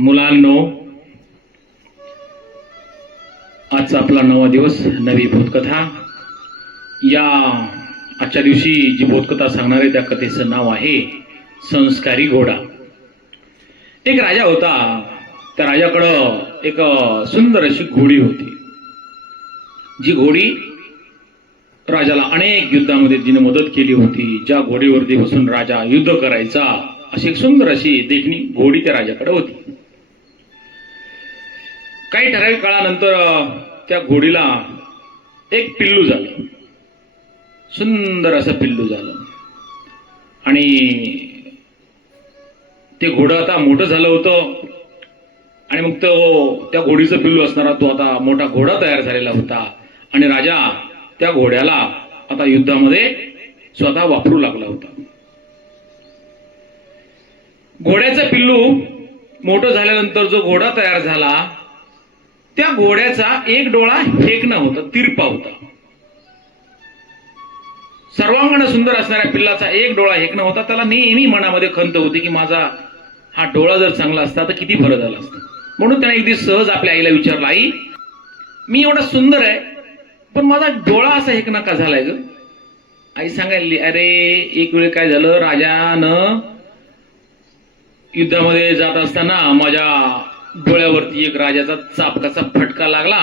मुलांनो आजचा आपला नवा दिवस नवी भूतकथा या आजच्या दिवशी जी भूतकथा सांगणार आहे त्या कथेचं नाव आहे संस्कारी घोडा. एक राजा होता. त्या राजाकडं एक सुंदर अशी घोडी होती. जी घोडी राजाला अनेक युद्धामध्ये जिने मदत केली होती. ज्या घोडीवरती बसून राजा युद्ध करायचा अशी एक सुंदर अशी देखणी घोडी त्या राजाकडे होती. काही ठराविक काळानंतर त्या घोडीला एक पिल्लू झालं. सुंदर असं पिल्लू झालं. आणि ते घोडं आता मोठं झालं होतं. आणि मग तो त्या घोडीचं पिल्लू असणारा तो आता मोठा घोडा तयार झालेला होता. आणि राजा त्या घोड्याला आता युद्धामध्ये स्वतः वापरू लागला होता. घोड्याचं पिल्लू मोठं झाल्यानंतर जो घोडा तयार झाला त्या घोड्याचा एक डोळा हेकणं होता तिरपा होता. सर्वांगण सुंदर असणाऱ्या पिल्लाचा एक डोळा हेकणं होता. त्याला नेहमी मनामध्ये खंत होती की माझा हा डोळा जर चांगला असता तर किती बरं झालं असतं. म्हणून त्याने अगदी सहज आपल्या आईला विचारलं आई मी एवढा सुंदर आहे पण माझा डोळा असा हेकणं का झालाय ग? आई सांगायली अरे एक वेळ काय झालं? राजानं युद्धामध्ये जात असताना माझ्या डोळ्यावरती एक राजाचा चापकाचा फटका लागला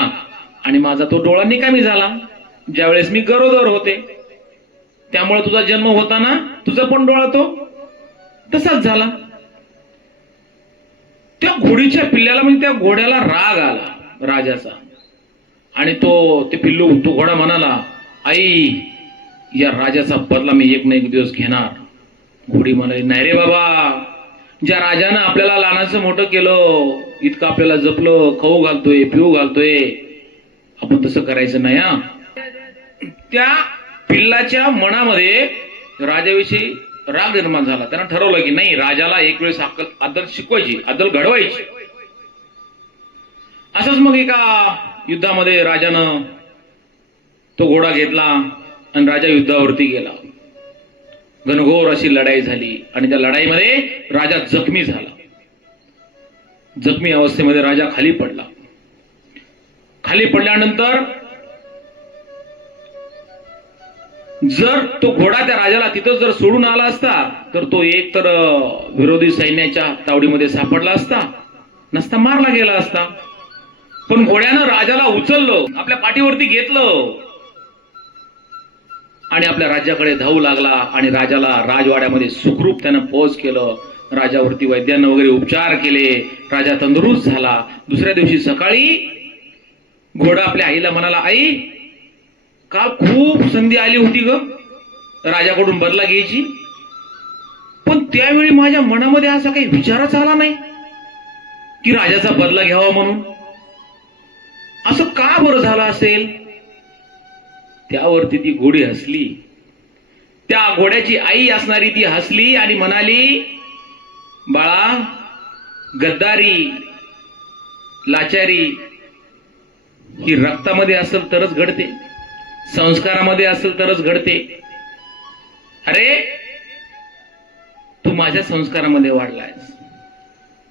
आणि माझा तो डोळा निकामी झाला. ज्यावेळेस मी गरोदर होते त्यामुळे तुझा जन्म होताना तुझा पण डोळा तो तसाच झाला. त्या घोडीच्या पिल्ल्याला म्हणजे त्या घोड्याला राग आला राजाचा. आणि तो ते पिल्लू तो घोडा म्हणाला आई या राजाचा बदला मी एक ना एक दिवस घेणार. घोडी म्हणाली नाही रे बाबा ज्या राजानं आपल्याला लहानाचं मोठं केलं इतकं आपल्याला जपलं खाऊ घालतोय पिऊ घालतोय आपण तसं करायचं नाही हा. त्या पिल्लाच्या मनामध्ये राजाविषयी राग निर्माण झाला. त्यानं ठरवलं की नाही राजाला एक वेळेस अक्कल अद्दल शिकवायची अद्दल घडवायची. असंच मग एका युद्धामध्ये राजानं तो घोडा घेतला आणि राजा युद्धावरती गेला. घनघोर अशी लढाई झाली आणि त्या लढाईमध्ये राजा जखमी झाला. जखमी अवस्थेमध्ये राजा खाली पडला. खाली पडल्यानंतर जर तो घोडा त्या राजाला तिथं जर सोडून आला असता तर तो एक तर विरोधी सैन्याच्या तावडीमध्ये सापडला असता नसता मारला गेला असता. पण घोड्यानं राजाला उचललं आपल्या पाठीवरती घेतलं. आणि आपल्या राज्याकडे धावू लागला आणि राजाला राजवाड्यामध्ये सुखरूप त्यानं पोच केलं. राजावरती वैद्यांना वगैरे उपचार केले. राजा तंदुरुस्त झाला. दुसऱ्या दिवशी सकाळी घोडा आपल्या आईला म्हणाला आई का खूप संधी आली होती ग? राजाकडून बदला घ्यायची. पण त्यावेळी माझ्या मनामध्ये असा काही विचारच आला नाही की राजाचा बदला घ्यावा म्हणून. असं का बरं झालं असेल? त्यावरती ती घोडी हसली. त्या घोड्याची आई असणारी ती हसली आणि म्हणाली बाळा गद्दारी लाचारी ही रक्तामध्ये असेल तरच घडते. संस्कारामध्ये असेल तरच घडते. अरे तू माझ्या संस्कारामध्ये वाढलायस.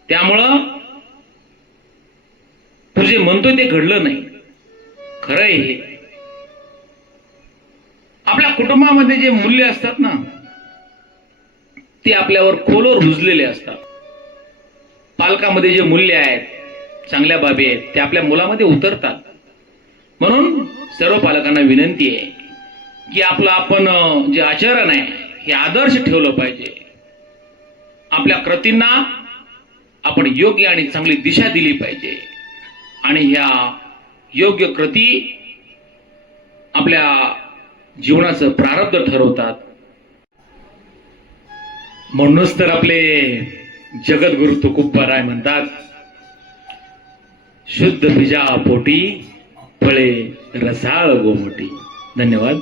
त्यामुळं तू जे म्हणतोय ते घडलं नाही. खरं आहे हे. आपल्या कुटुंबामध्ये जे मूल्य असतात ना ते आपल्यावर खोलवर रुजलेले असतात. पालकामध्ये जे मूल्य आहेत चांगल्या बाबी आहेत ते आपल्या मुलामध्ये उतरतात. म्हणून सर्व पालकांना विनंती आहे की आपलं आपण जे आचरण आहे हे आदर्श ठेवलं पाहिजे. आपल्या कृतींना आपण योग्य आणि चांगली दिशा दिली पाहिजे. आणि ह्या योग्य कृती आपल्या जीवनाचं प्रारब्ध ठरवतात. म्हणूनच तर आपले जगद्गुरु तुकुब्बाराय म्हणतात शुद्ध बीजा पोटी फळे रसाळ गोमोटी. धन्यवाद.